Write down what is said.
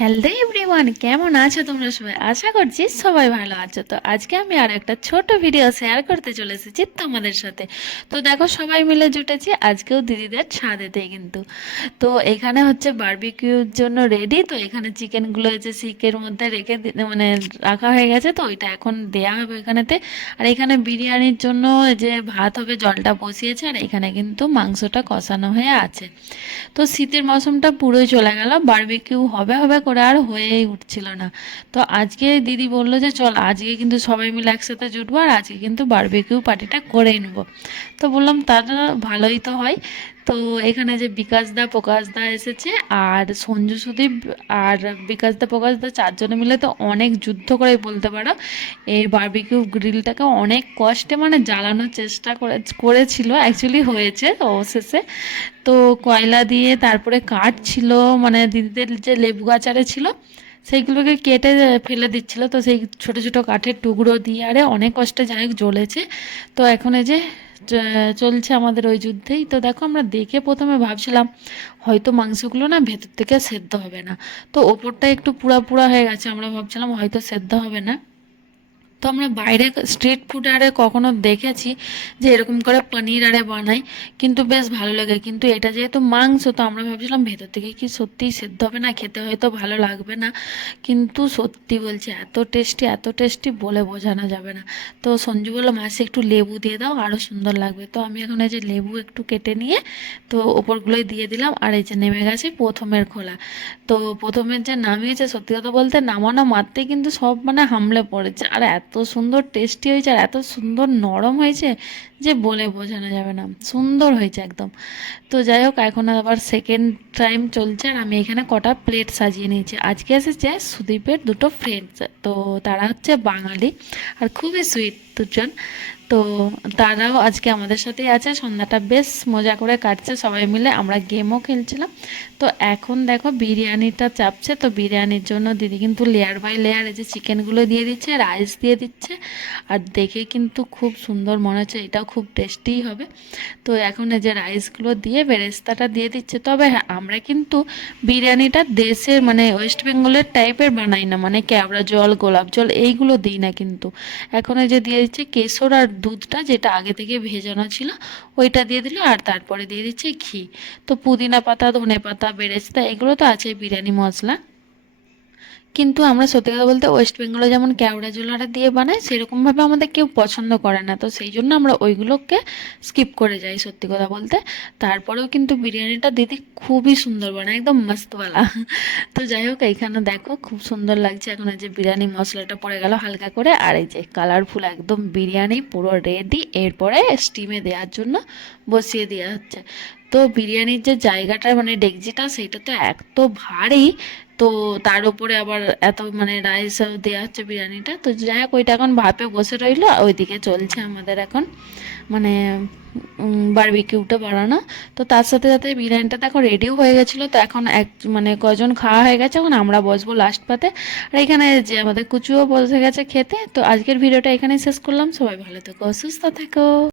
Hello everyone কেমন আছো তোমরা সবাই? আশা করছি সবাই ভালো আছো। তো আজকে আমি আর একটা ছোট ভিডিও শেয়ার করতে চলে এসেছি তোমাদের সাথে। তো দেখো, সবাই মিলে জুটেছি, আজকেও দিদিদের ছাদেতে কিন্তু। তো এখানে হচ্ছে বারবিকিউর জন্য রেডি তো এখানে চিকেনগুলো হচ্ছে সিকের মধ্যে রেখে মানে রাখা হয়ে গেছে, তো ওইটা এখন দেয়া হবে এখানেতে আর এখানে বিরিয়ানির জন্য যে ভাত হবে, জলটা বসিয়েছে, আর এখানে কিন্তু মাংসটা কষানো হয়ে আছে। তো শীতের মৌসুমটা পুরোই চলে গেল বারবিকিউ হবে হবে করে আর হয়েই উঠছিল না। তো আজকে দিদি বলল যে, চল, আজকে কিন্তু সবাই মিলে একসাথে জুটবো আর আজকে কিন্তু বারবিকিউ পার্টিটা করেই নেব। তো বললাম তারা ভালোই তো হয়। তো এখানে যে বিকাশদা প্রকাশদা এসেছে আর সঞ্জু সুদীপ আর বিকাশদা প্রকাশদা চারজনে মিলে তো অনেক যুদ্ধ করে বলতে পারো। এই বারবিকিউ গ্রিলটাকে অনেক কষ্টে মানে জ্বালানোর চেষ্টা করে, করেছিল অ্যাকচুয়ালি হয়েছে অবশেষে। তো কয়লা দিয়ে তারপরে কাঠ ছিল মানে দিদিদের যে লেবু গাছারে ছিল, সেইগুলোকে কেটে ফেলে দিচ্ছিল। তো সেই ছোট ছোট কাঠের টুকরো দিয়ে আরে অনেক কষ্টে যাই হোক জ্বলেছে। তো এখন এই যে চলছে আমাদের ওই যুদ্ধেই। তো দেখো, আমরা দেখে প্রথমে ভাবছিলাম, হয়তো মাংসগুলো না ভেতর থেকে সেদ্ধ হবে না। তো ওপরটা একটু পুড়া পুড়া হয়ে গেছে, আমরা ভাবছিলাম হয়তো সেদ্ধ হবে না। তো আমরা বাইরে স্ট্রিট ফুড আরে কখনো দেখেছি যে এরকম করে পনির আরে বানায়, কিন্তু বেশ ভালো লাগে। কিন্তু এটা যেহেতু মাংস, তো আমরা ভাবছিলাম ভেতর থেকে কি সত্যিই সেদ্ধ হবে না, খেতে হয়তো ভালো লাগবে না। কিন্তু সত্যি বলছি, এত টেস্টি এত টেস্টি বলে বোঝানো যাবে না। তো সঞ্জু বলল, মাসে একটু লেবু দিয়ে দাও আরও সুন্দর লাগবে। তো আমি এখন এই যে লেবু একটু কেটে নিয়ে, তো ওপরগুলোই দিয়ে দিলাম, আর এই যে নেমে গেছে প্রথমের খোলা। তো প্রথমের যে নামিয়েছে, সত্যি কথা বলতে নামানো মাত্রই কিন্তু সব মানে হামলে পড়েছে। আর এত সুন্দর টেস্টি হয়েছে আর এত সুন্দর নরম হয়েছে যে বলে বোঝানো যাবে না। সুন্দর হয়েছে একদম। তো যাই হোক, এখন আবার সেকেন্ড টাইম চলছে আর আমি এখানে কটা প্লেট সাজিয়ে নিয়েছি। আজকে এসেছে সুদীপের দুটো ফ্রেন্ডস তো তারা হচ্ছে বাঙালি আর খুবই সুইট দুজন। তো তারাও আজকে আমাদের সাথেই আছে, সন্ধ্যাটা বেশ মজা করে কাটছে, সবাই মিলে আমরা গেমও খেলছিলাম। তো এখন দেখো বিরিয়ানিটা চাপছে, তো বিরিয়ানির জন্য দিদি কিন্তু লেয়ার বাই লেয়ার এই যে চিকেনগুলো দিয়ে দিচ্ছে রাইস দিয়ে দিচ্ছে, আর দেখে কিন্তু খুব সুন্দর মনে হচ্ছে, এটাও খুব টেস্টিই হবে। তো এখন এই যে রাইসগুলো দিয়ে বেরেস্তাটা দিয়ে দিচ্ছে, তবে হ্যাঁ আমরা কিন্তু বিরিয়ানিটা দেশের মানে ওয়েস্ট বেঙ্গলের টাইপের বানাই না মানে ক্যাবড়া জল, গোলাপ জল, এইগুলো দিই না কিন্তু। এখন এই যে দিয়ে দিচ্ছে, কেশর আর দুধটা যেটা আগে থেকে ভেজানো ছিল, ওইটা দিয়ে দিলো আর তারপরে দিয়ে দিচ্ছে ঘি। তো পুদিনা পাতা, ধনে পাতা, বেরেস্তা, এগুলো তো আছে বিরিয়ানি মশলা। কিন্তু আমরা সত্যি কথা বলতে ওয়েস্ট বেঙ্গলে যেমন কেওড়া জোলাটা দিয়ে বানাই সেরকমভাবে আমাদের কেউ পছন্দ করে না। তো সেই জন্য আমরা ওইগুলোকে স্কিপ করে যাই সত্যি কথা বলতে। তারপরেও কিন্তু বিরিয়ানিটা দিদি খুবই সুন্দর বানায়, একদম মস্তওয়ালা তো যাই হোক, এইখানে দেখো খুব সুন্দর লাগছে। এখন যে বিরিয়ানি মশলাটা পড়ে গেল হালকা করে, আর এই যে কালারফুল একদম বিরিয়ানি পুরো রেডি এরপরে স্টিমে দেওয়ার জন্য বসিয়ে দেওয়া হচ্ছে। তো বিরিয়ানির যে জায়গাটা মানে ডেকজিটা সেটা তো এত ভারী। তো তার উপরে আবার এত মানে রাইস দেওয়া হচ্ছে বিরিয়ানিটা। তো যাই হোক, ওইটা এখন ভাপে বসে রইল ওইদিকে চলছে আমাদের এখন মানে বারবিকিউটা বানানো। তো তার সাথে সাথে বিরিয়ানিটা তো এখন রেডিও হয়ে গেছিল। তো এখন এক মানে কজন খাওয়া হয়ে গেছে এখন, আমরা বসবো লাস্ট পাতে। আর এখানে যে আমাদের কুচুও বসে গেছে খেতে। তো আজকের ভিডিওটা এখানেই শেষ করলাম। সবাই ভালো থেকো, সুস্থ থেকো।